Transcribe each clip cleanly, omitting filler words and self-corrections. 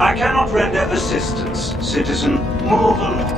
I cannot render assistance, citizen. Move along.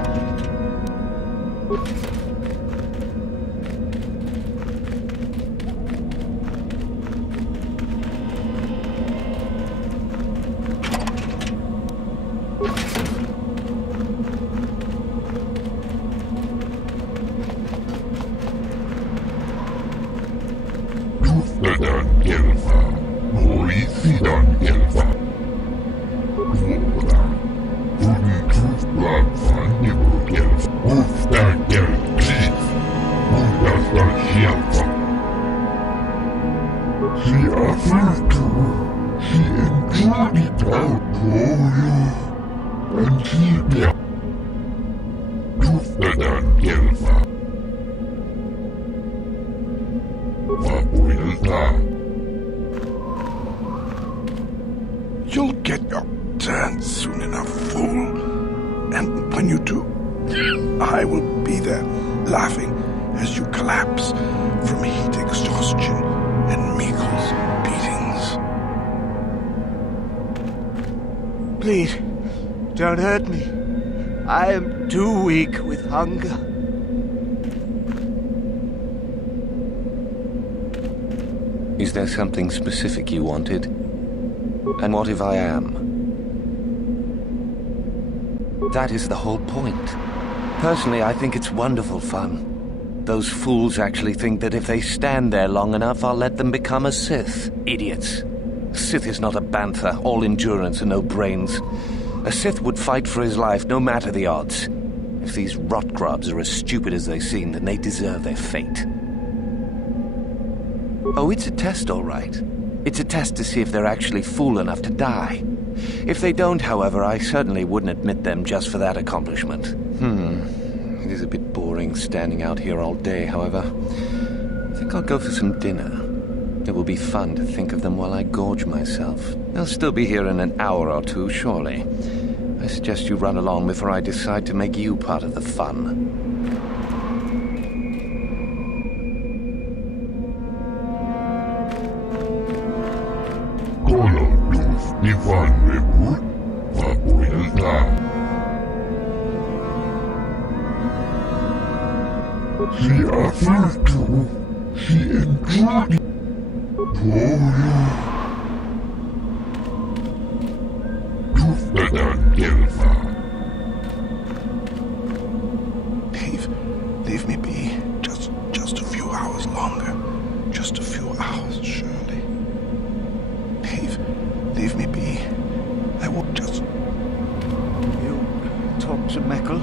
You'll get your turn soon enough, fool. And when you do, I will be there, laughing as you collapse from heat exhaustion and Meagle's beatings. Please, don't hurt me. I am too weak with hunger. Is there something specific you wanted? And what if I am? That is the whole point. Personally, I think it's wonderful fun. Those fools actually think that if they stand there long enough, I'll let them become a Sith. Idiots. Sith is not a bantha, all endurance and no brains. A Sith would fight for his life, no matter the odds. If these rot grubs are as stupid as they seem, then they deserve their fate. Oh, it's a test, all right. It's a test to see if they're actually fool enough to die. If they don't, however, I certainly wouldn't admit them just for that accomplishment. It is a bit boring standing out here all day, however. I think I'll go for some dinner. It will be fun to think of them while I gorge myself. They'll still be here in an hour or two, surely. I suggest you run along before I decide to make you part of the fun. Leave me be. Just a few hours longer. Just a few hours, surely. Leave me be. I will just... You talk to Meckle?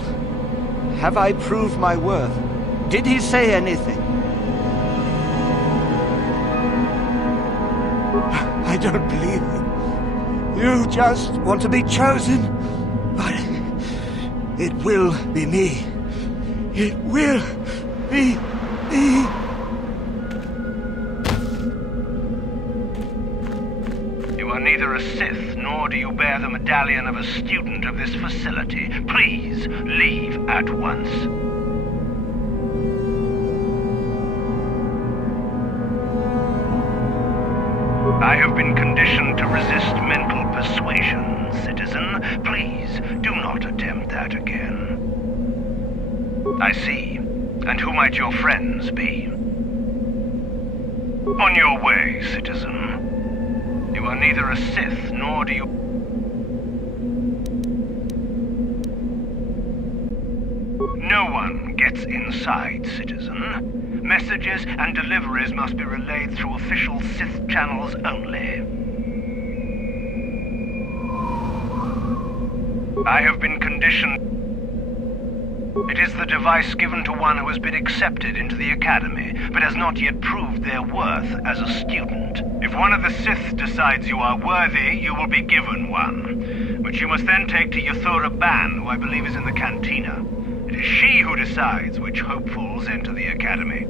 Have I proved my worth? Did he say anything? I don't believe it. You just want to be chosen. But it will be me. It will be me. You are neither a Sith, nor do you bear the medallion of a student of this facility. Please leave at once. I have been conditioned to resist mental persuasion, citizen. Please do not attempt that again. I see. And who might your friends be? On your way, citizen. You are neither a Sith, nor do you... No one gets inside, citizen. Messages and deliveries must be relayed through official Sith channels only. I have been conditioned... It is the device given to one who has been accepted into the Academy, but has not yet proved their worth as a student. If one of the Sith decides you are worthy, you will be given one, which you must then take to Yathura Ban, who I believe is in the cantina. It is she who decides which hopefuls enter the Academy.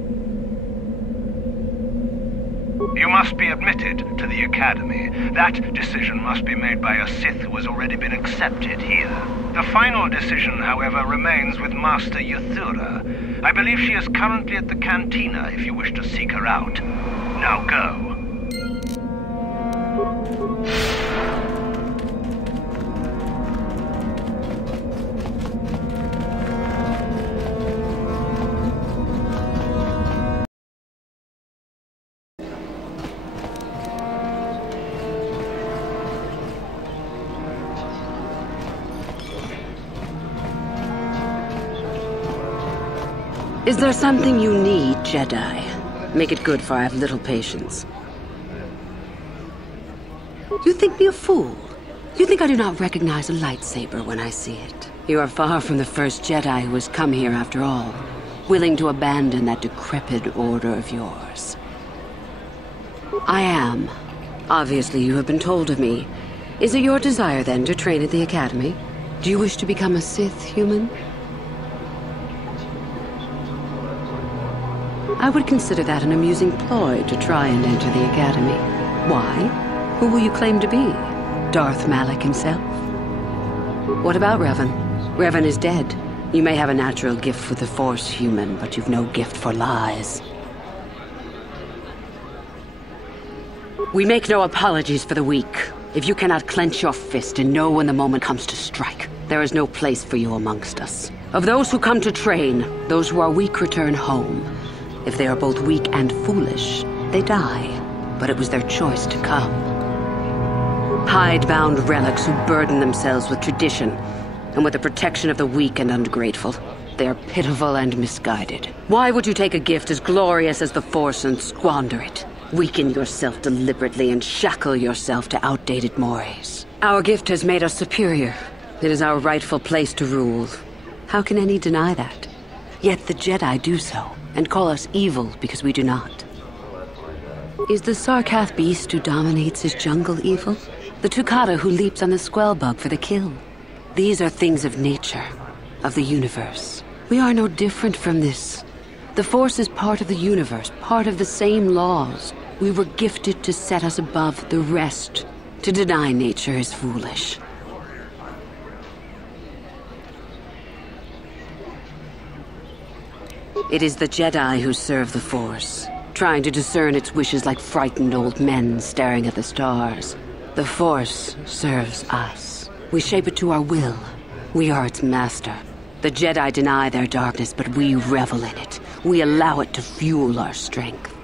You must be admitted to the Academy. That decision must be made by a Sith who has already been accepted here. The final decision, however, remains with Master Yathura. I believe she is currently at the cantina if you wish to seek her out. Now go. Is there something you need, Jedi? Make it good, for I have little patience. You think me a fool? You think I do not recognize a lightsaber when I see it? You are far from the first Jedi who has come here after all, willing to abandon that decrepit order of yours. I am. Obviously, you have been told of me. Is it your desire, then, to train at the Academy? Do you wish to become a Sith human? I would consider that an amusing ploy to try and enter the Academy. Why? Who will you claim to be? Darth Malak himself? What about Revan? Revan is dead. You may have a natural gift for the Force, human, but you've no gift for lies. We make no apologies for the weak. If you cannot clench your fist and know when the moment comes to strike, there is no place for you amongst us. Of those who come to train, those who are weak return home. If they are both weak and foolish, they die. But it was their choice to come. Hide-bound relics who burden themselves with tradition and with the protection of the weak and ungrateful. They are pitiful and misguided. Why would you take a gift as glorious as the Force and squander it? Weaken yourself deliberately and shackle yourself to outdated mores. Our gift has made us superior. It is our rightful place to rule. How can any deny that? Yet the Jedi do so, and call us evil because we do not. Is the Sarkath beast who dominates his jungle evil? The Tukata who leaps on the Squellbug for the kill? These are things of nature, of the universe. We are no different from this. The Force is part of the universe, part of the same laws. We were gifted to set us above the rest. To deny nature is foolish. It is the Jedi who serve the Force, trying to discern its wishes like frightened old men staring at the stars. The Force serves us. We shape it to our will. We are its master. The Jedi deny their darkness, but we revel in it. We allow it to fuel our strength.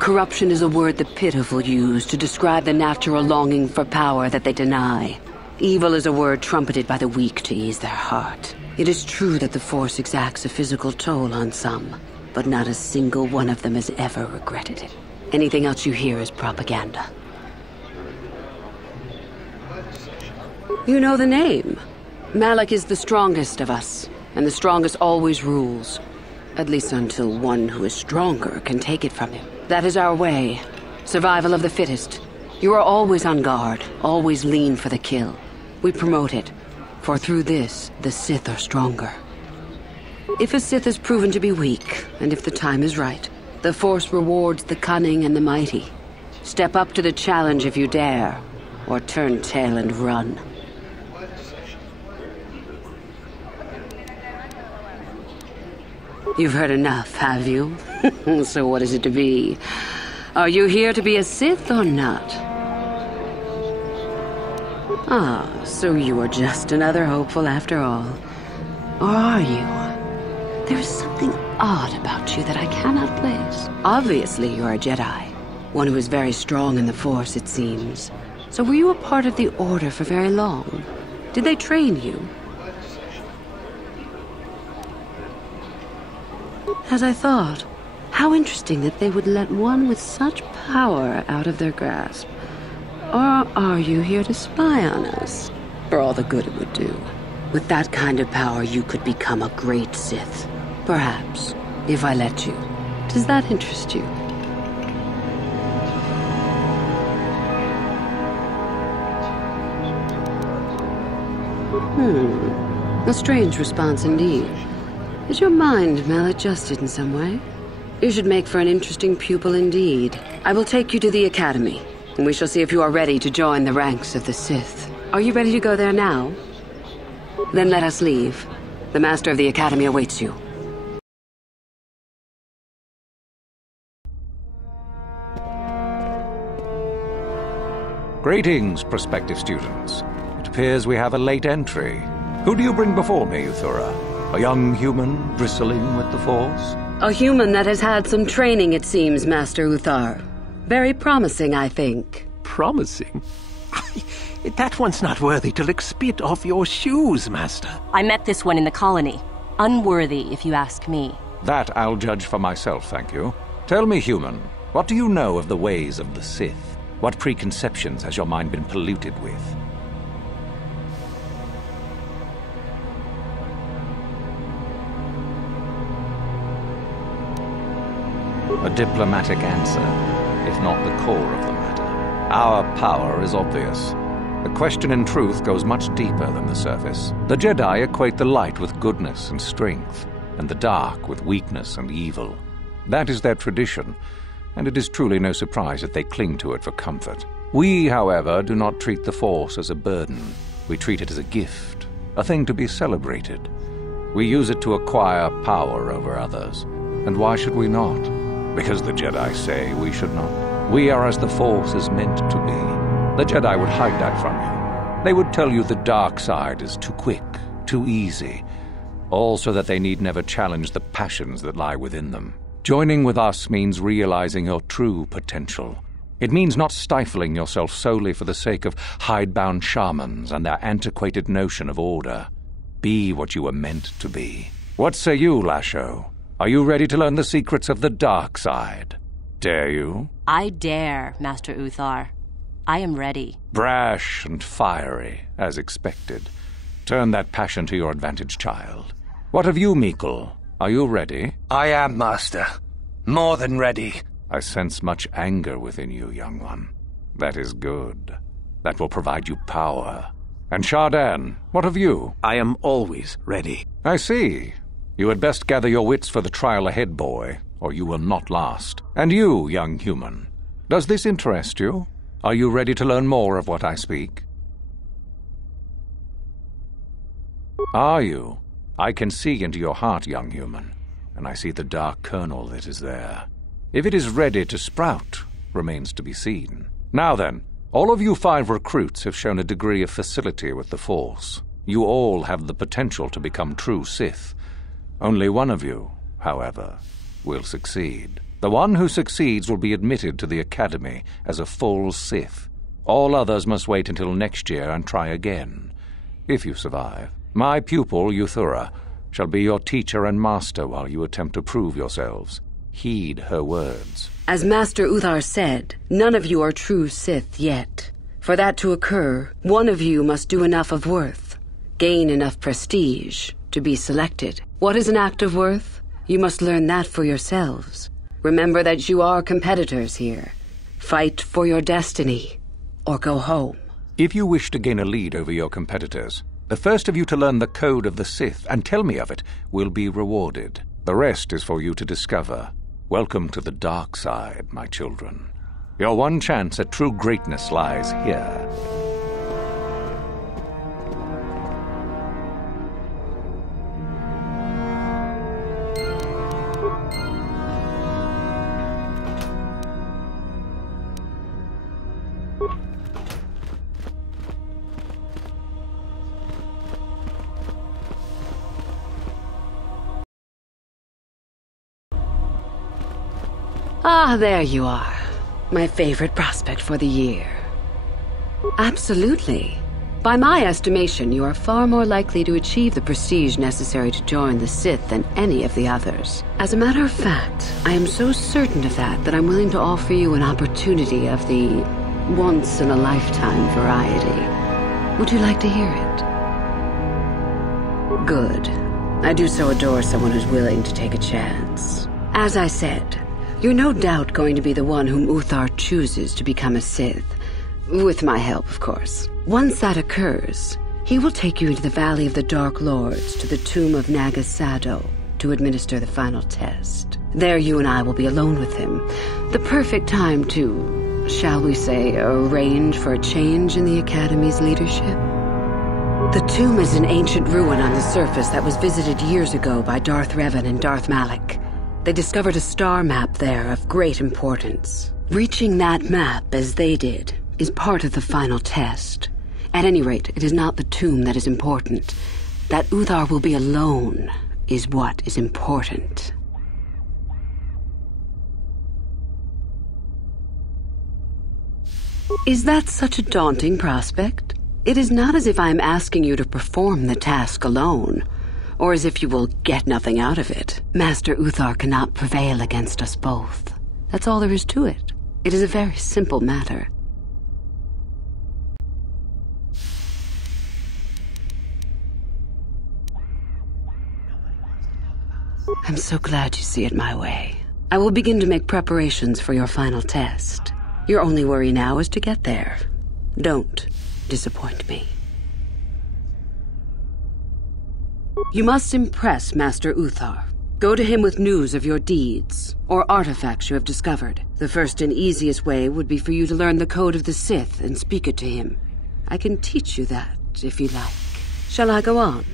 Corruption is a word the pitiful use to describe the natural longing for power that they deny. Evil is a word trumpeted by the weak to ease their heart. It is true that the Force exacts a physical toll on some, but not a single one of them has ever regretted it. Anything else you hear is propaganda. You know the name. Malak is the strongest of us, and the strongest always rules. At least until one who is stronger can take it from him. That is our way. Survival of the fittest. You are always on guard, always lean for the kill. We promote it, for through this, the Sith are stronger. If a Sith is proven to be weak, and if the time is right, the Force rewards the cunning and the mighty. Step up to the challenge if you dare, or turn tail and run. You've heard enough, have you? So what is it to be? Are you here to be a Sith or not? Ah, so you are just another hopeful after all. Or are you? There is something odd about you that I cannot place. Obviously, you are a Jedi. One who is very strong in the Force, it seems. So were you a part of the Order for very long? Did they train you? As I thought, how interesting that they would let one with such power out of their grasp. Or are you here to spy on us? For all the good it would do. With that kind of power, you could become a great Sith. Perhaps, if I let you. Does that interest you? A strange response indeed. Is your mind maladjusted in some way? You should make for an interesting pupil indeed. I will take you to the Academy, and we shall see if you are ready to join the ranks of the Sith. Are you ready to go there now? Then let us leave. The Master of the Academy awaits you. Greetings, prospective students. It appears we have a late entry. Who do you bring before me, Uthura? A young human bristling with the Force? A human that has had some training, it seems, Master Uthar. Very promising, I think. Promising? That one's not worthy to lick spit off your shoes, Master. I met this one in the colony. Unworthy, if you ask me. That I'll judge for myself, thank you. Tell me, human, what do you know of the ways of the Sith? What preconceptions has your mind been polluted with? A diplomatic answer, if not the core of the matter. Our power is obvious. The question in truth goes much deeper than the surface. The Jedi equate the light with goodness and strength, and the dark with weakness and evil. That is their tradition, and it is truly no surprise that they cling to it for comfort. We, however, do not treat the Force as a burden. We treat it as a gift, a thing to be celebrated. We use it to acquire power over others. And why should we not? Because the Jedi say we should not. We are as the Force is meant to be. The Jedi would hide that from you. They would tell you the dark side is too quick, too easy, all so that they need never challenge the passions that lie within them. Joining with us means realizing your true potential. It means not stifling yourself solely for the sake of hidebound shamans and their antiquated notion of order. Be what you were meant to be. What say you, Lasho? Are you ready to learn the secrets of the dark side? Dare you? I dare, Master Uthar. I am ready. Brash and fiery, as expected. Turn that passion to your advantage, child. What of you, Meekle? Are you ready? I am, Master. More than ready. I sense much anger within you, young one. That is good. That will provide you power. And Shardan, what of you? I am always ready. I see. You had best gather your wits for the trial ahead, boy, or you will not last. And you, young human, does this interest you? Are you ready to learn more of what I speak? Are you? I can see into your heart, young human, and I see the dark kernel that is there. If it is ready to sprout, remains to be seen. Now then, all of you 5 recruits have shown a degree of facility with the Force. You all have the potential to become true Sith. Only one of you, however, will succeed. The one who succeeds will be admitted to the Academy as a full Sith. All others must wait until next year and try again, if you survive. My pupil, Euthura, shall be your teacher and master while you attempt to prove yourselves. Heed her words. As Master Uthar said, none of you are true Sith yet. For that to occur, one of you must do enough of worth, gain enough prestige, to be selected. What is an act of worth? You must learn that for yourselves. Remember that you are competitors here. Fight for your destiny, or go home. If you wish to gain a lead over your competitors, the first of you to learn the code of the Sith and tell me of it will be rewarded. The rest is for you to discover. Welcome to the dark side, my children. Your one chance at true greatness lies here. Ah, there you are. My favorite prospect for the year. Absolutely. By my estimation, you are far more likely to achieve the prestige necessary to join the Sith than any of the others. As a matter of fact, I am so certain of that I'm willing to offer you an opportunity of the once-in-a-lifetime variety. Would you like to hear it? Good. I do so adore someone who's willing to take a chance. As I said, you're no doubt going to be the one whom Uthar chooses to become a Sith. With my help, of course. Once that occurs, he will take you into the Valley of the Dark Lords to the tomb of Naga Sado to administer the final test. There you and I will be alone with him. The perfect time to, shall we say, arrange for a change in the Academy's leadership. The tomb is an ancient ruin on the surface that was visited years ago by Darth Revan and Darth Malak. They discovered a star map there of great importance. Reaching that map, as they did, is part of the final test. At any rate, it is not the tomb that is important. That Uthar will be alone is what is important. Is that such a daunting prospect? It is not as if I am asking you to perform the task alone. or as if you will get nothing out of it. Master Uthar cannot prevail against us both. That's all there is to it. It is a very simple matter. I'm so glad you see it my way. I will begin to make preparations for your final test. Your only worry now is to get there. Don't disappoint me. You must impress Master Uthar. Go to him with news of your deeds, or artifacts you have discovered. The first and easiest way would be for you to learn the code of the Sith and speak it to him. I can teach you that, if you like. Shall I go on?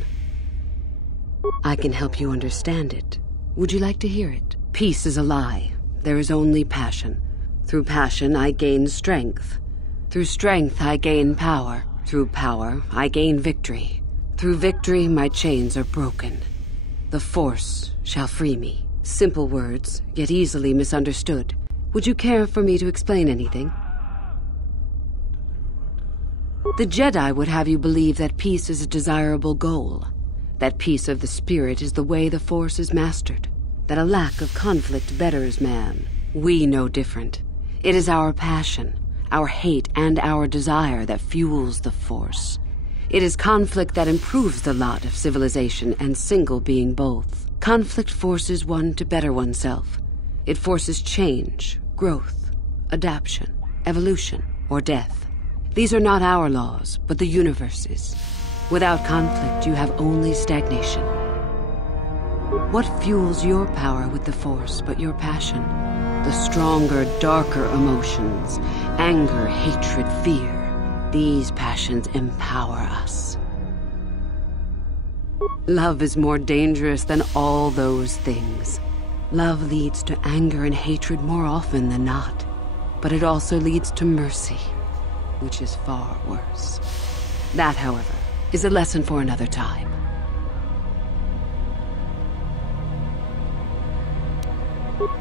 I can help you understand it. Would you like to hear it? Peace is a lie. There is only passion. Through passion, I gain strength. Through strength, I gain power. Through power, I gain victory. Through victory, my chains are broken. The Force shall free me. Simple words, yet easily misunderstood. Would you care for me to explain anything? The Jedi would have you believe that peace is a desirable goal. That peace of the spirit is the way the Force is mastered. That a lack of conflict betters man. We know different. It is our passion, our hate, and our desire that fuels the Force. It is conflict that improves the lot of civilization and single being both. Conflict forces one to better oneself. It forces change, growth, adaptation, evolution, or death. These are not our laws, but the universe's. Without conflict, you have only stagnation. What fuels your power with the Force but your passion? The stronger, darker emotions, anger, hatred, fear. These passions empower us. Love is more dangerous than all those things. Love leads to anger and hatred more often than not, but it also leads to mercy, which is far worse. That, however, is a lesson for another time.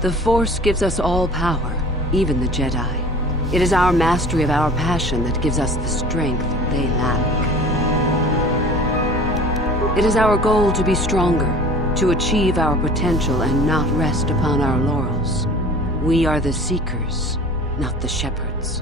The Force gives us all power, even the Jedi. It is our mastery of our passion that gives us the strength they lack. It is our goal to be stronger, to achieve our potential and not rest upon our laurels. We are the seekers, not the shepherds.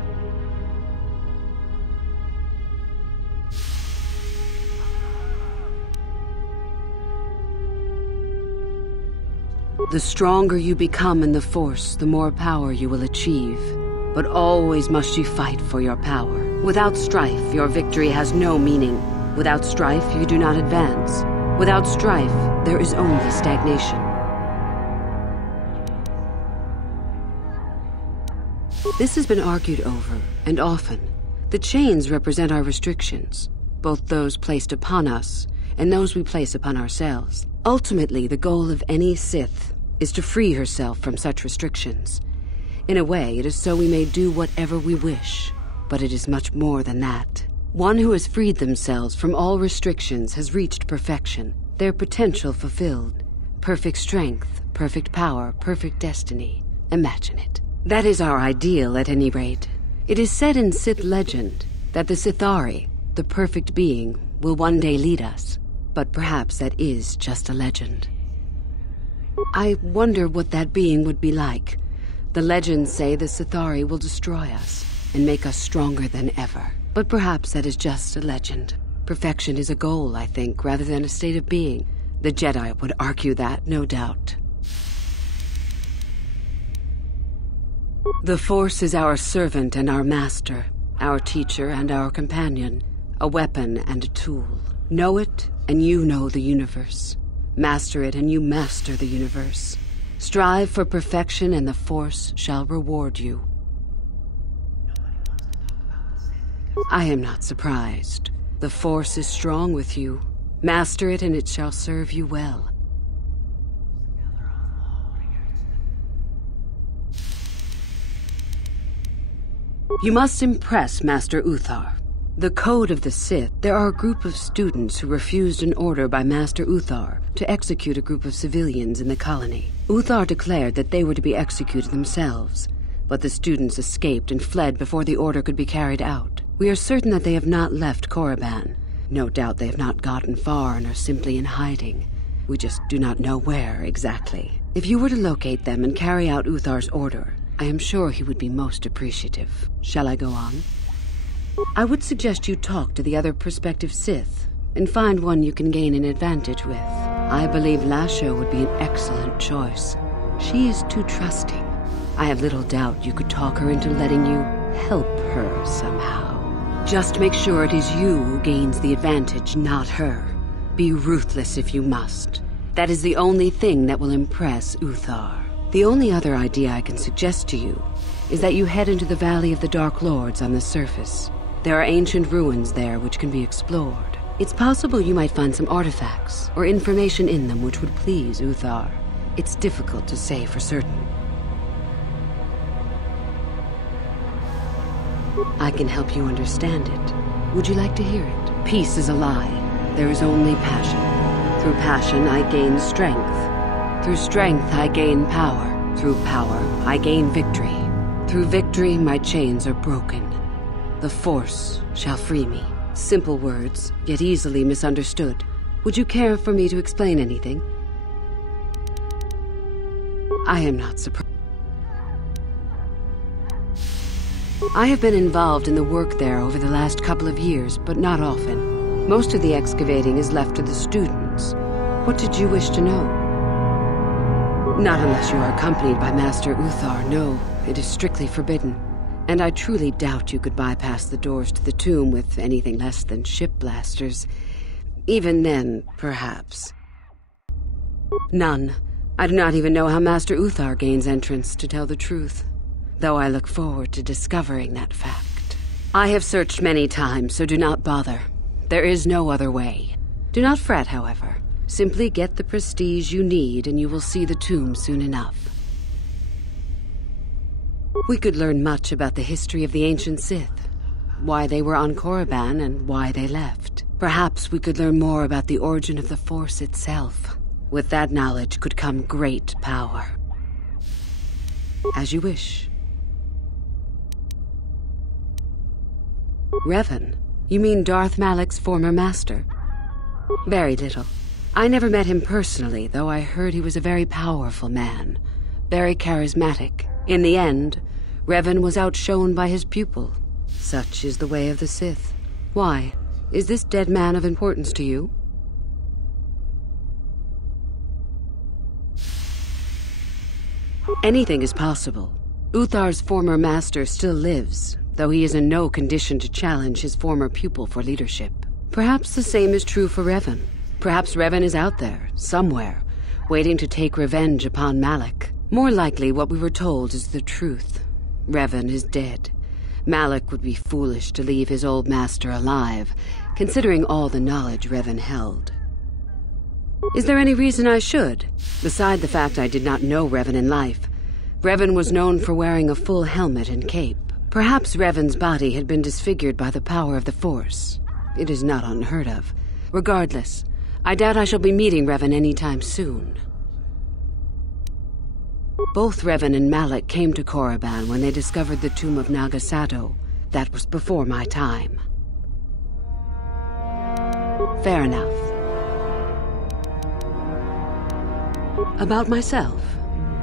The stronger you become in the Force, the more power you will achieve. But always must you fight for your power. Without strife, your victory has no meaning. Without strife, you do not advance. Without strife, there is only stagnation. This has been argued over, and often. The chains represent our restrictions, both those placed upon us and those we place upon ourselves. Ultimately, the goal of any Sith is to free herself from such restrictions. In a way, it is so we may do whatever we wish, but it is much more than that. One who has freed themselves from all restrictions has reached perfection, their potential fulfilled. Perfect strength, perfect power, perfect destiny. Imagine it. That is our ideal, at any rate. It is said in Sith legend that the Sithari, the perfect being, will one day lead us. But perhaps that is just a legend. I wonder what that being would be like. The legends say the Sithari will destroy us and make us stronger than ever. But perhaps that is just a legend. Perfection is a goal, I think, rather than a state of being. The Jedi would argue that, no doubt. The Force is our servant and our master, our teacher and our companion, a weapon and a tool. Know it, and you know the universe. Master it, and you master the universe. Strive for perfection, and the Force shall reward you. I am not surprised. The Force is strong with you. Master it, and it shall serve you well. You must impress Master Uthar. The Code of the Sith. There are a group of students who refused an order by Master Uthar to execute a group of civilians in the colony. Uthar declared that they were to be executed themselves, but the students escaped and fled before the order could be carried out. We are certain that they have not left Korriban. No doubt they have not gotten far and are simply in hiding. We just do not know where exactly. If you were to locate them and carry out Uthar's order, I am sure he would be most appreciative. Shall I go on? I would suggest you talk to the other prospective Sith, and find one you can gain an advantage with. I believe Lasho would be an excellent choice. She is too trusting. I have little doubt you could talk her into letting you help her somehow. Just make sure it is you who gains the advantage, not her. Be ruthless if you must. That is the only thing that will impress Uthar. The only other idea I can suggest to you is that you head into the Valley of the Dark Lords on the surface. There are ancient ruins there which can be explored. It's possible you might find some artifacts or information in them which would please Uthar. It's difficult to say for certain. I can help you understand it. Would you like to hear it? Peace is a lie. There is only passion. Through passion, I gain strength. Through strength, I gain power. Through power, I gain victory. Through victory, my chains are broken. The Force shall free me. Simple words, yet easily misunderstood. Would you care for me to explain anything? I am not surprised. I have been involved in the work there over the last couple of years, but not often. Most of the excavating is left to the students. What did you wish to know? Not unless you are accompanied by Master Uthar. No, it is strictly forbidden. And I truly doubt you could bypass the doors to the tomb with anything less than ship blasters. Even then, perhaps. None. I do not even know how Master Uthar gains entrance, to tell the truth. Though I look forward to discovering that fact. I have searched many times, so do not bother. There is no other way. Do not fret, however. Simply get the prestige you need, and you will see the tomb soon enough. We could learn much about the history of the ancient Sith, why they were on Korriban and why they left. Perhaps we could learn more about the origin of the Force itself. With that knowledge could come great power. As you wish. Revan? You mean Darth Malak's former master? Very little. I never met him personally, though I heard he was a very powerful man. Very charismatic. In the end, Revan was outshone by his pupil. Such is the way of the Sith. Why? Is this dead man of importance to you? Anything is possible. Uthar's former master still lives, though he is in no condition to challenge his former pupil for leadership. Perhaps the same is true for Revan. Perhaps Revan is out there, somewhere, waiting to take revenge upon Malak. More likely, what we were told is the truth. Revan is dead. Malak would be foolish to leave his old master alive, considering all the knowledge Revan held. Is there any reason I should? Beside the fact I did not know Revan in life, Revan was known for wearing a full helmet and cape. Perhaps Revan's body had been disfigured by the power of the Force. It is not unheard of. Regardless, I doubt I shall be meeting Revan anytime soon. Both Revan and Malak came to Korriban when they discovered the tomb of Nagasado. That was before my time. Fair enough. About myself.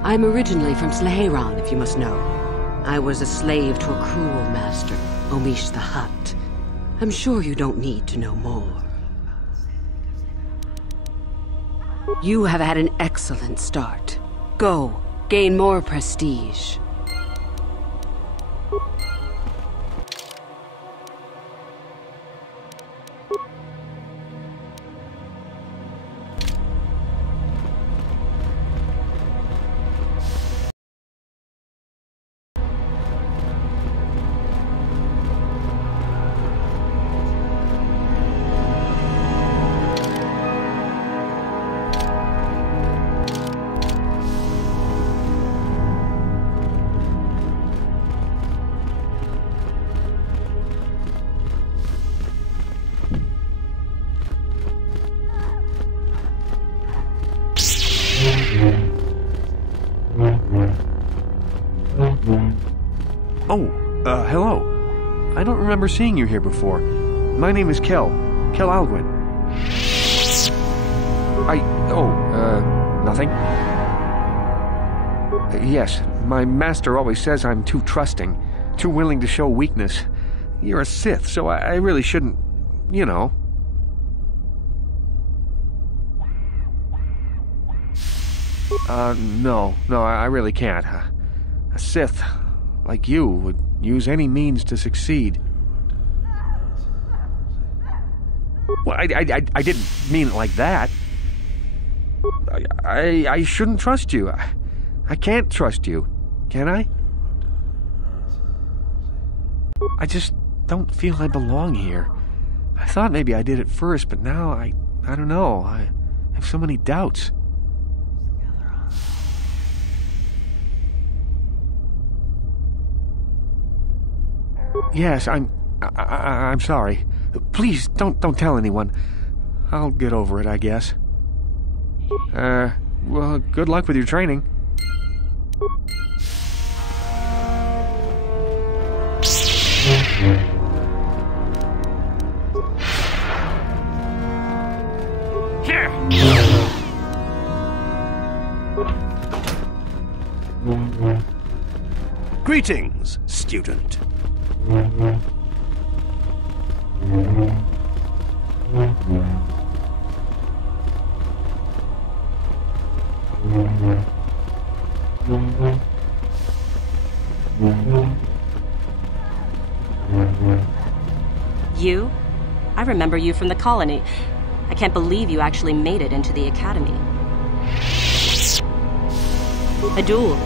I am originally from Sleheyron, if you must know. I was a slave to a cruel master, Omish the Hutt. I'm sure you don't need to know more. You have had an excellent start. Go, gain more prestige. Hello. I don't remember seeing you here before. My name is Kel Alwyn. Nothing. Yes, my master always says I'm too trusting, too willing to show weakness. You're a Sith, so I really shouldn't, you know. No, I really can't. A Sith, like you, would use any means to succeed. Well, I didn't mean it like that. I shouldn't trust you. I can't trust you, can I? I just don't feel I belong here. I thought maybe I did at first, but now I don't know. I have so many doubts. Yes, I'm sorry. Please don't tell anyone. I'll get over it, I guess. Well, good luck with your training. Greetings, student. You? I remember you from the colony. I can't believe you actually made it into the academy. A duel.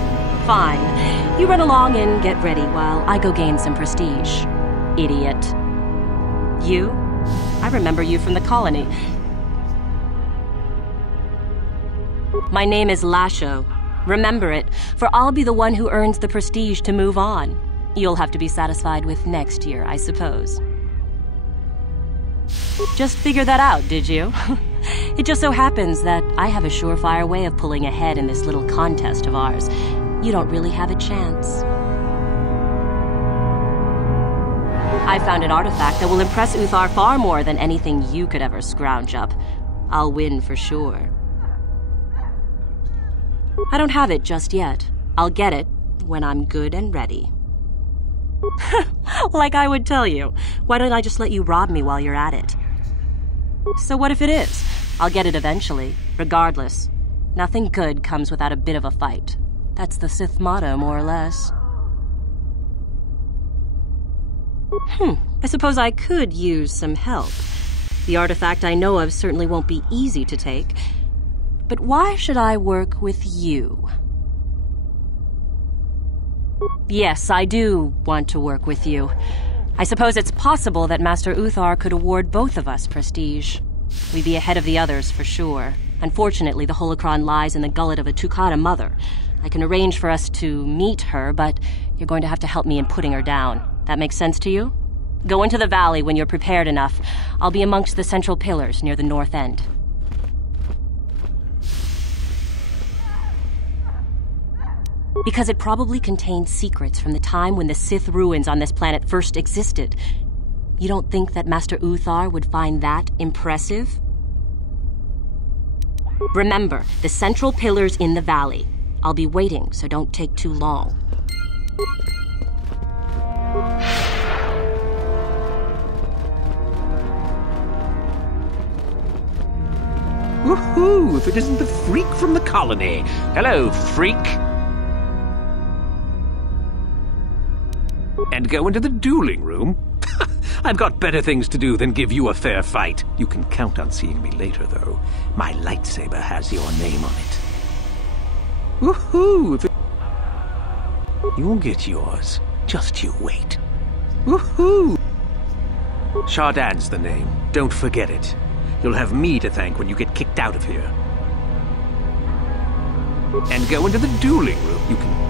Fine. You run along and get ready while I go gain some prestige. Idiot. You? I remember you from the colony. My name is Lasho. Remember it, for I'll be the one who earns the prestige to move on. You'll have to be satisfied with next year, I suppose. Just figured that out, did you? It just so happens that I have a surefire way of pulling ahead in this little contest of ours. You don't really have a chance. I found an artifact that will impress Uthar far more than anything you could ever scrounge up. I'll win for sure. I don't have it just yet. I'll get it when I'm good and ready. Like I would tell you. Why don't I just let you rob me while you're at it? So what if it is? I'll get it eventually, regardless. Nothing good comes without a bit of a fight. That's the Sith motto, more or less. I suppose I could use some help. The artifact I know of certainly won't be easy to take. But why should I work with you? Yes, I do want to work with you. I suppose it's possible that Master Uthar could award both of us prestige. We'd be ahead of the others for sure. Unfortunately, the holocron lies in the gullet of a Tukata mother. I can arrange for us to meet her, but you're going to have to help me in putting her down. That makes sense to you? Go into the valley when you're prepared enough. I'll be amongst the central pillars near the north end. Because it probably contains secrets from the time when the Sith ruins on this planet first existed. You don't think that Master Uthar would find that impressive? Remember, the central pillars in the valley. I'll be waiting, so don't take too long. Woohoo! If it isn't the freak from the colony. Hello, freak. And go into the dueling room? I've got better things to do than give you a fair fight. You can count on seeing me later, though. My lightsaber has your name on it. Woohoo! You'll get yours. Just you wait. Woohoo! Shardan's the name. Don't forget it. You'll have me to thank when you get kicked out of here. And go into the dueling room. You can...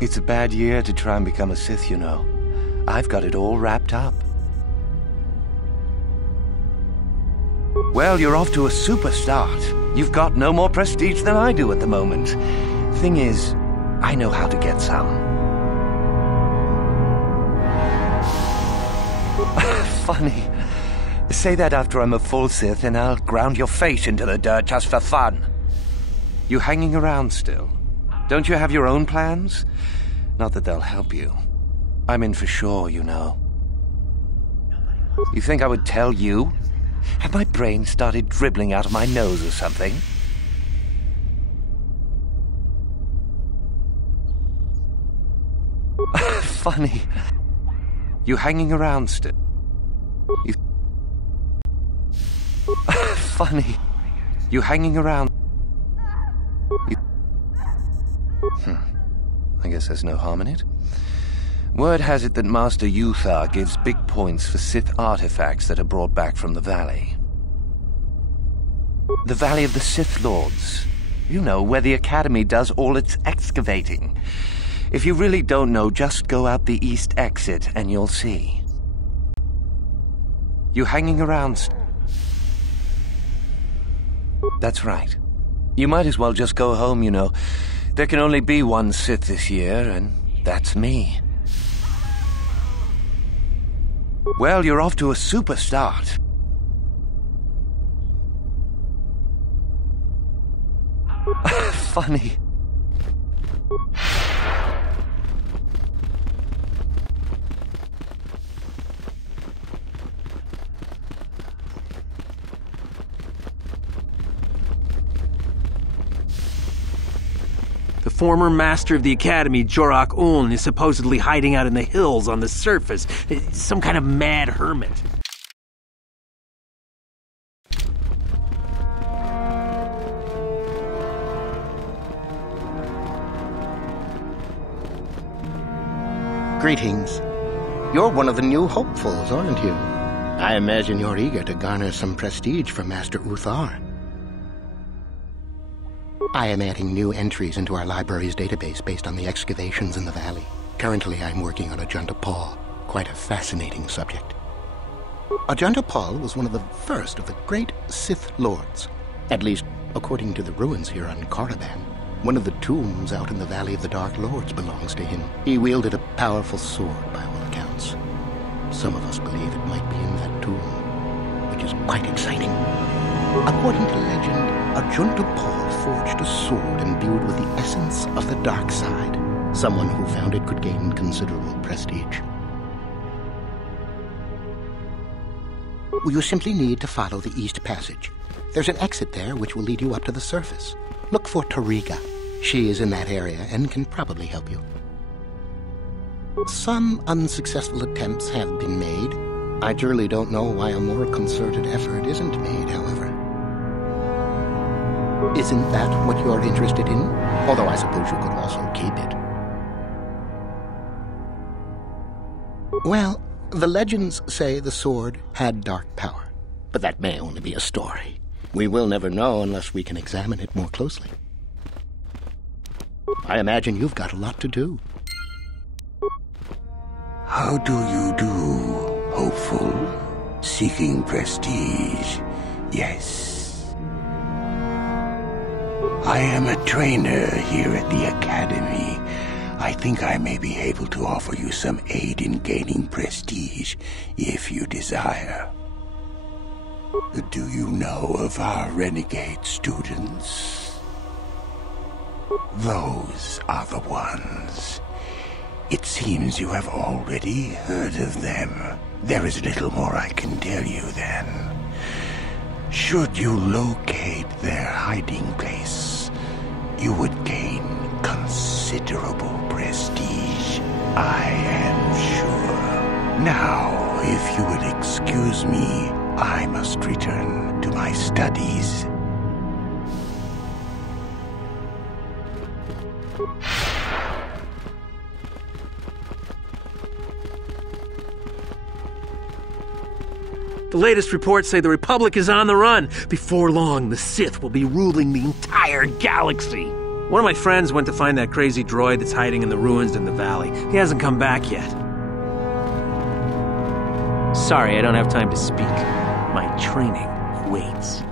It's a bad year to try and become a Sith, you know. I've got it all wrapped up. Well, you're off to a super start. You've got no more prestige than I do at the moment. Thing is, I know how to get some. Funny. Say that after I'm a full Sith and I'll ground your face into the dirt just for fun. You hanging around still? Don't you have your own plans? Not that they'll help you. I'm in for sure, you know. You think I would tell you? Have my brain started dribbling out of my nose or something? Funny. You hanging around still? You... Funny. You hanging around? You... I guess there's no harm in it. Word has it that Master Uthar gives big points for Sith artifacts that are brought back from the Valley. The Valley of the Sith Lords. You know, where the Academy does all its excavating. If you really don't know, just go out the east exit and you'll see. You hanging around? That's right. You might as well just go home, you know. There can only be one Sith this year, and that's me. Well, you're off to a super start. Funny. The former master of the Academy, Jorok Uln, is supposedly hiding out in the hills on the surface. Some kind of mad hermit. Greetings. You're one of the new hopefuls, aren't you? I imagine you're eager to garner some prestige from Master Uthar. I am adding new entries into our library's database based on the excavations in the valley. Currently, I'm working on Ajunta Pall, quite a fascinating subject. Ajunta Pall was one of the first of the great Sith Lords, at least according to the ruins here on Korriban. One of the tombs out in the Valley of the Dark Lords belongs to him. He wielded a powerful sword, by all accounts. Some of us believe it might be in that tomb, which is quite exciting. According to legend, Ajunta Pall forged a sword imbued with the essence of the dark side. Someone who found it could gain considerable prestige. You simply need to follow the East Passage. There's an exit there which will lead you up to the surface. Look for Tariqa. She is in that area and can probably help you. Some unsuccessful attempts have been made. I truly don't know why a more concerted effort isn't made, however. Isn't that what you're interested in? Although I suppose you could also keep it. Well, the legends say the sword had dark power, but that may only be a story. We will never know unless we can examine it more closely. I imagine you've got a lot to do. How do you do, hopeful? Seeking prestige, yes. I am a trainer here at the Academy. I think I may be able to offer you some aid in gaining prestige, if you desire. Do you know of our renegade students? Those are the ones. It seems you have already heard of them. There is little more I can tell you then. Should you locate their hiding place, you would gain considerable prestige, I am sure. Now, if you would excuse me, I must return to my studies. The latest reports say the Republic is on the run. Before long, the Sith will be ruling the entire galaxy. One of my friends went to find that crazy droid that's hiding in the ruins in the valley. He hasn't come back yet. Sorry, I don't have time to speak. My training waits.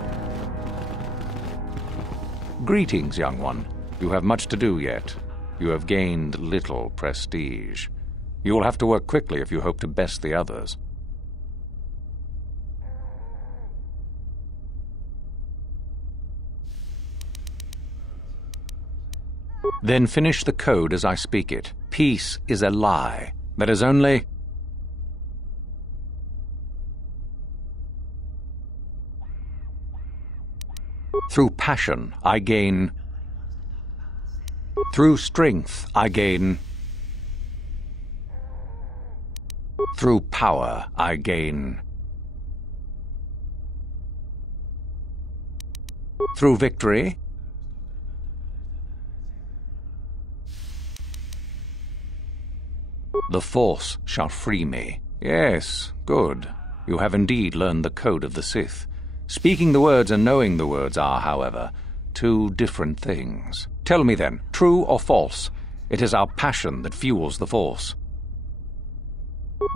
Greetings, young one. You have much to do yet. You have gained little prestige. You will have to work quickly if you hope to best the others. Then finish the code as I speak it. Peace is a lie. That is only... Through passion, I gain... Through strength, I gain... Through power, I gain... Through victory... The Force shall free me. Yes, good. You have indeed learned the code of the Sith. Speaking the words and knowing the words are, however, two different things. Tell me then, true or false? It is our passion that fuels the Force.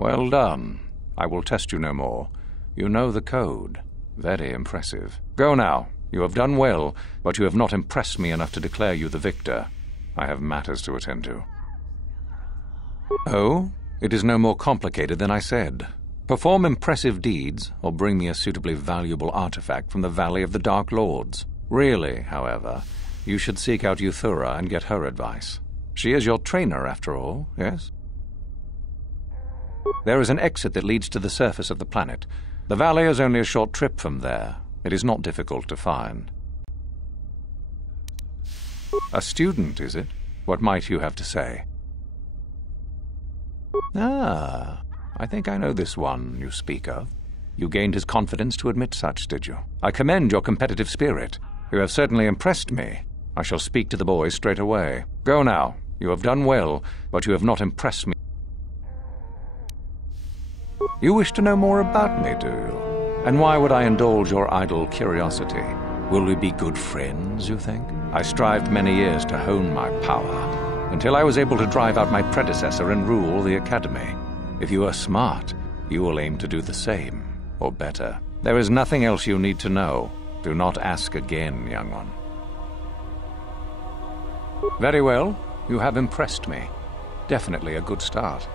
Well done. I will test you no more. You know the code. Very impressive. Go now. You have done well, but you have not impressed me enough to declare you the victor. I have matters to attend to. Oh, it is no more complicated than I said. Perform impressive deeds, or bring me a suitably valuable artifact from the Valley of the Dark Lords. Really, however, you should seek out Euthura and get her advice. She is your trainer, after all, yes? There is an exit that leads to the surface of the planet. The valley is only a short trip from there. It is not difficult to find. A student, is it? What might you have to say? Ah, I think I know this one you speak of. You gained his confidence to admit such, did you? I commend your competitive spirit. You have certainly impressed me. I shall speak to the boys straight away. Go now. You have done well, but you have not impressed me. You wish to know more about me, do you? And why would I indulge your idle curiosity? Will we be good friends, you think? I strived many years to hone my power, until I was able to drive out my predecessor and rule the Academy. If you are smart, you will aim to do the same, or better. There is nothing else you need to know. Do not ask again, young one. Very well. You have impressed me. Definitely a good start.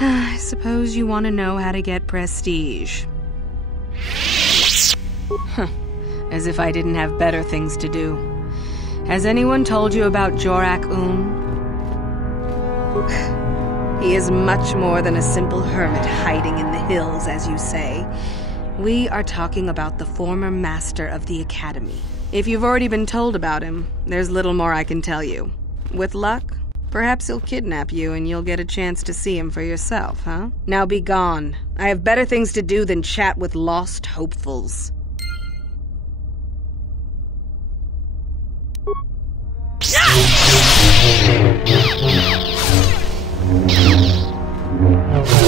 I suppose you want to know how to get prestige. As if I didn't have better things to do. Has anyone told you about Jorak-Un? He is much more than a simple hermit hiding in the hills, as you say. We are talking about the former master of the Academy. If you've already been told about him, there's little more I can tell you. With luck, perhaps he'll kidnap you and you'll get a chance to see him for yourself, huh? Now be gone. I have better things to do than chat with lost hopefuls.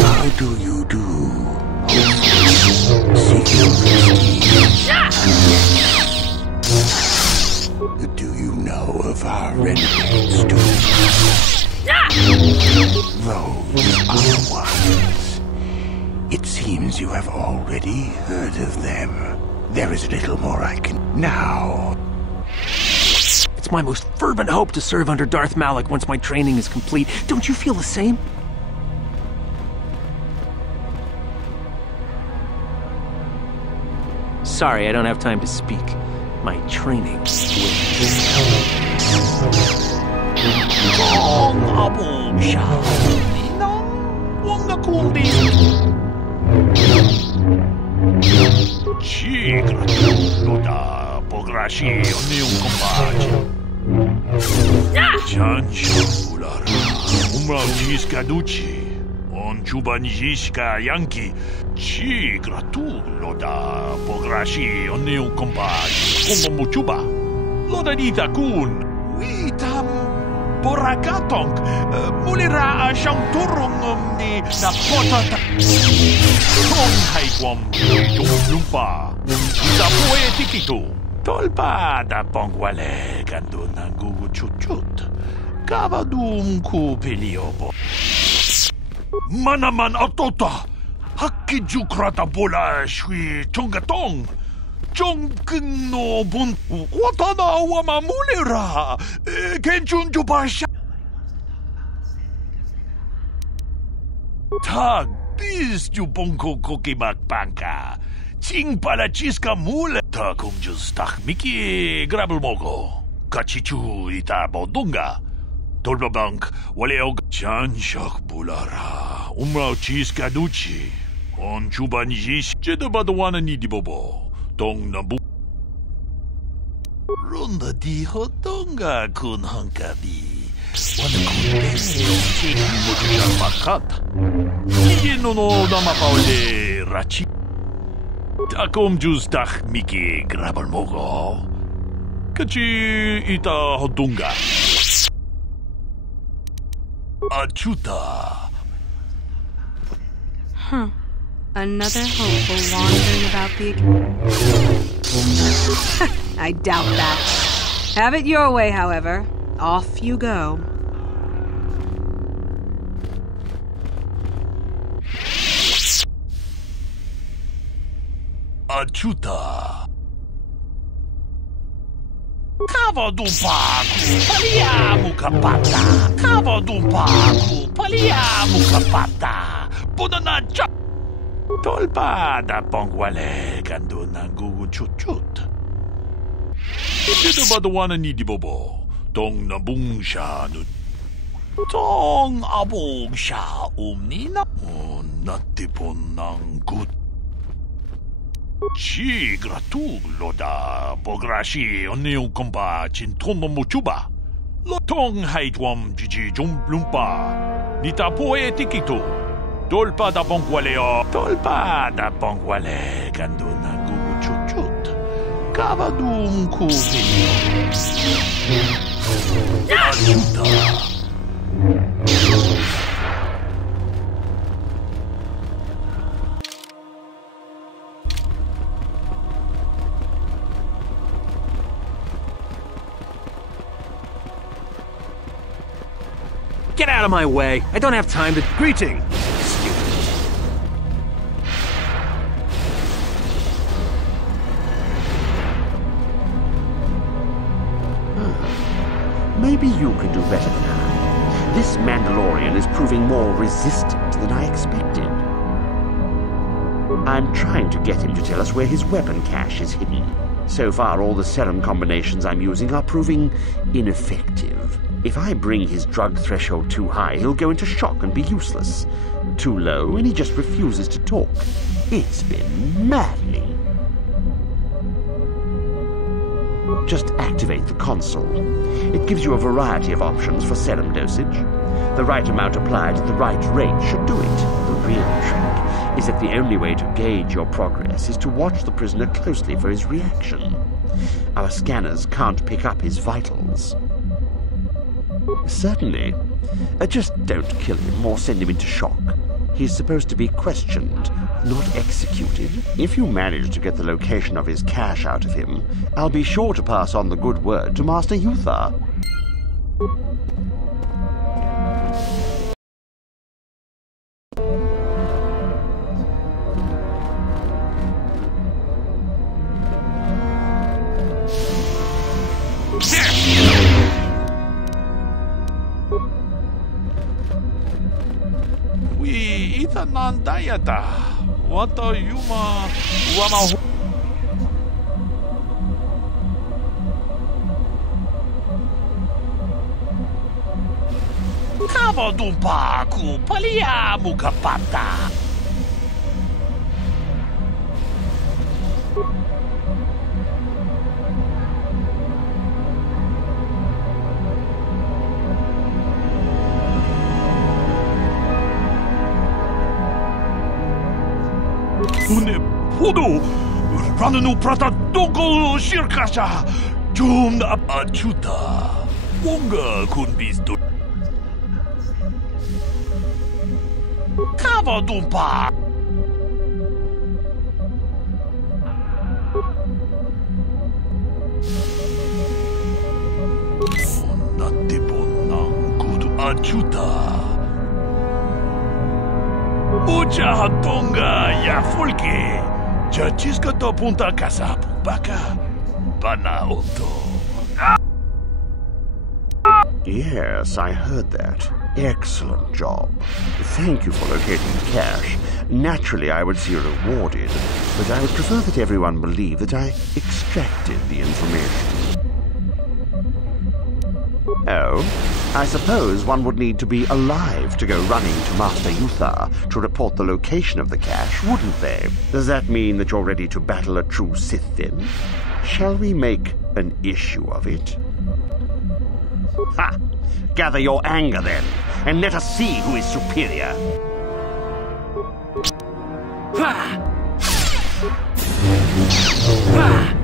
How do you do? Seeking prestige. Do you know of our renegade students? Those are ones. It seems you have already heard of them. There is little more I can... Now... It's my most fervent hope to serve under Darth Malak once my training is complete. Don't you feel the same? Sorry, I don't have time to speak. My training waits. Umrauciska duci. On ciubanjiska yanki. Ci gratulo da pograshi oneu compagni. Como muchuba. Lodanita kun. Witam boragatong. Mulira shanturung ni na potata. Kong haikwam lumpa. Ita poe tikitu. Tolpa da pongwale gandun ang gugu chut-chut. Kavadum ku peliobo. Manaman atota. Hakiju krata bola shui chongatong. Chongkin no bun. Watana wama mulera. Kenchun jubasha. Tag bis jubonko kokimak panka. Ching palachiska mule. Ta kumjus tak miki grabelmogo. Kachichu ita bodunga. Tolbabank waleo chanshak bulara. Umrao chiska duchi. On chubanjish jedabadwana ni dibobo. Tong nabu. Ronda di hotonga kun hankabi. Wana kunde ching mochujan makat. Nigino no damapaole rachi. Takom jus tak miki grabelmogo. Kachi ita hotunga. Achuta. Huh. Another hopeful wandering about the... I doubt that. Have it your way, however. Off you go. Achuta. Kavadumpaku, paliamu kapata. Kavadumpaku, paliamu kapata. Bunanacha. Tolpa da pongwale gandun ang gugu chut-chut. Dito ba dawana ni dibobo? Tong nabung siya nun. Tong abong siya umnina. Natipon ng gut. Ci gratulo da pograshi oneu kompa chintono muchuba. Lotong haitwam jiji jumblumpa. Nita poe tikitu. Tolpa da pongwaleo. Tolpa da pongwale gandun ang gugu chut-chut. Kavadum kupinyo. Ajuta. Get out of my way. I don't have time to... Greeting! Maybe you could do better than I. This Mandalorian is proving more resistant than I expected. I'm trying to get him to tell us where his weapon cache is hidden. So far, all the serum combinations I'm using are proving ineffective. If I bring his drug threshold too high, he'll go into shock and be useless. Too low, and he just refuses to talk. It's been maddening. Just activate the console. It gives you a variety of options for serum dosage. The right amount applied at the right rate should do it. The real trick is that the only way to gauge your progress is to watch the prisoner closely for his reaction. Our scanners can't pick up his vitals. Certainly. Just don't kill him or send him into shock. He's supposed to be questioned, not executed. If you manage to get the location of his cache out of him, I'll be sure to pass on the good word to Master Yuthar. Nandayata. Wata yuma wama. Kavadumpaku paliamu kapata. 후두 라누 프라타 도고 시르카샤 좀 아추다 뭔가 군비스도 카바둠파 나티본나 구두 아추다 Mucha tonga ya fulke. Chachiska to punta casa baka. Banauto. Yes, I heard that. Excellent job. Thank you for locating the cache. Naturally, I would see you rewarded, but I would prefer that everyone believe that I extracted the information. Oh, I suppose one would need to be alive to go running to Master Uthar to report the location of the cache, wouldn't they? Does that mean that you're ready to battle a true Sith, then? Shall we make an issue of it? Ha! Gather your anger, then, and let us see who is superior. Ha! Ha!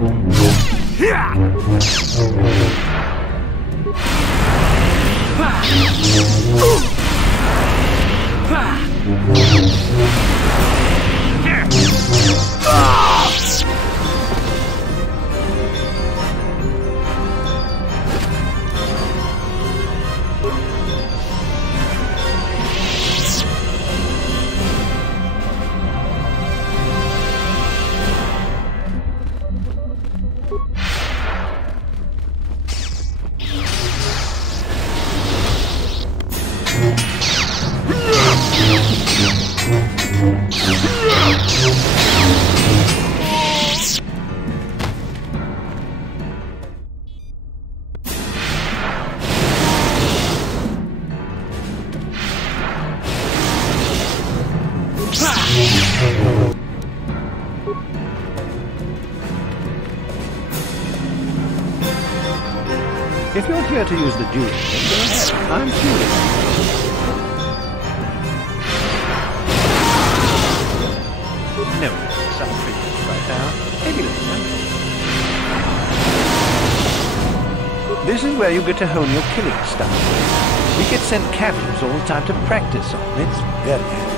If you're here to use the duel, then go ahead. I'm curious. No, sound pretty right now. Maybe later. This is where you get to hone your killing style. We get sent captives all the time to practice on. It's very handy.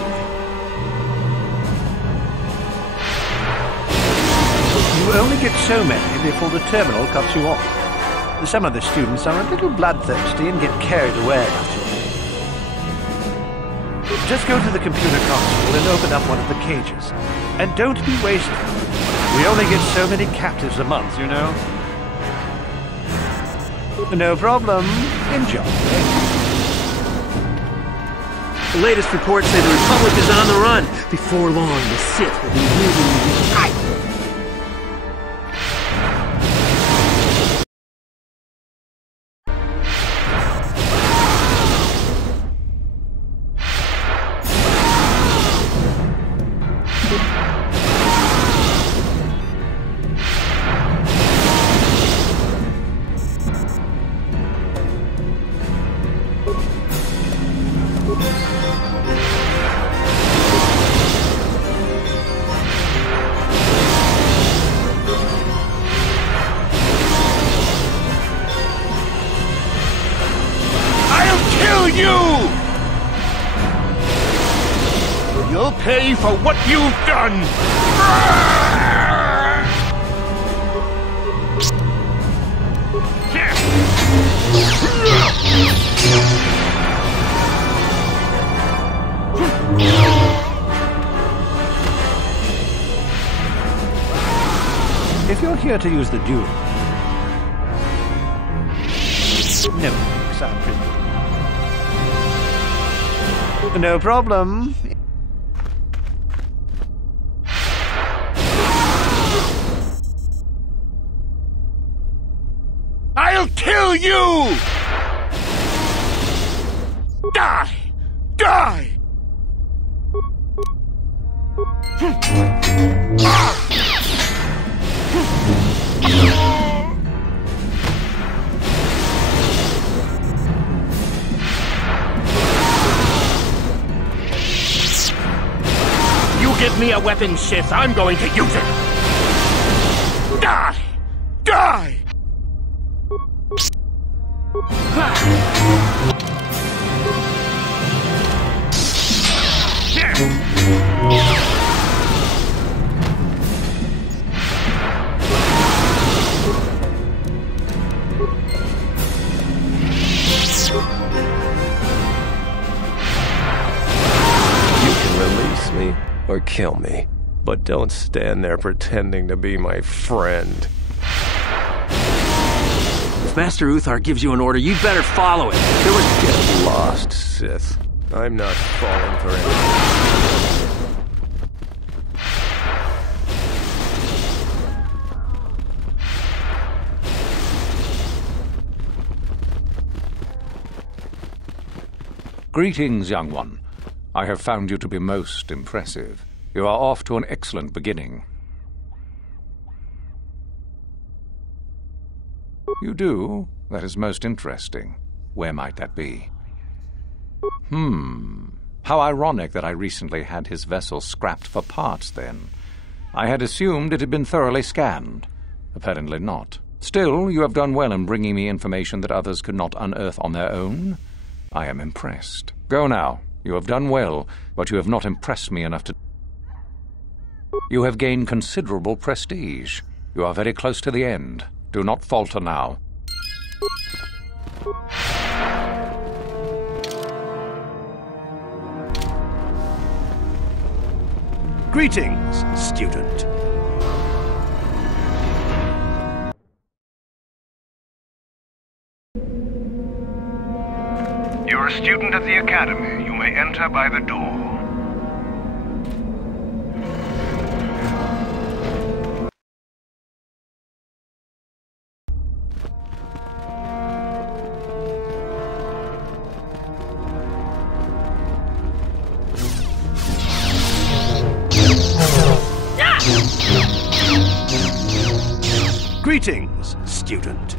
You only get so many before the terminal cuts you off. Some of the students are a little bloodthirsty and get carried away after all. Just go to the computer console and open up one of the cages. And don't be wasteful. We only get so many captives a month, you know. No problem. Enjoy. The latest reports say the Republic is on the run. Before long, the Sith will be moving the island. You'll pay for what you've done! If you're here to use the duel... No, sound pretty good. No problem. I'll kill you! Die! Die! You get Give me a weapon, Sith. I'm going to use it. Die! Die! Release me or kill me, but don't stand there pretending to be my friend. If Master Uthar gives you an order, you'd better follow it. Get lost, Sith. I'm not falling for anything. Greetings, young one. I have found you to be most impressive. You are off to an excellent beginning. You do? That is most interesting. Where might that be? How ironic that I recently had his vessel scrapped for parts, then. I had assumed it had been thoroughly scanned. Apparently not. Still, you have done well in bringing me information that others could not unearth on their own. I am impressed. Go now. You have done well, but you have not impressed me enough to... You have gained considerable prestige. You are very close to the end. Do not falter now. Greetings, student. You're a student at the Academy. You may enter by the door. Greetings, student.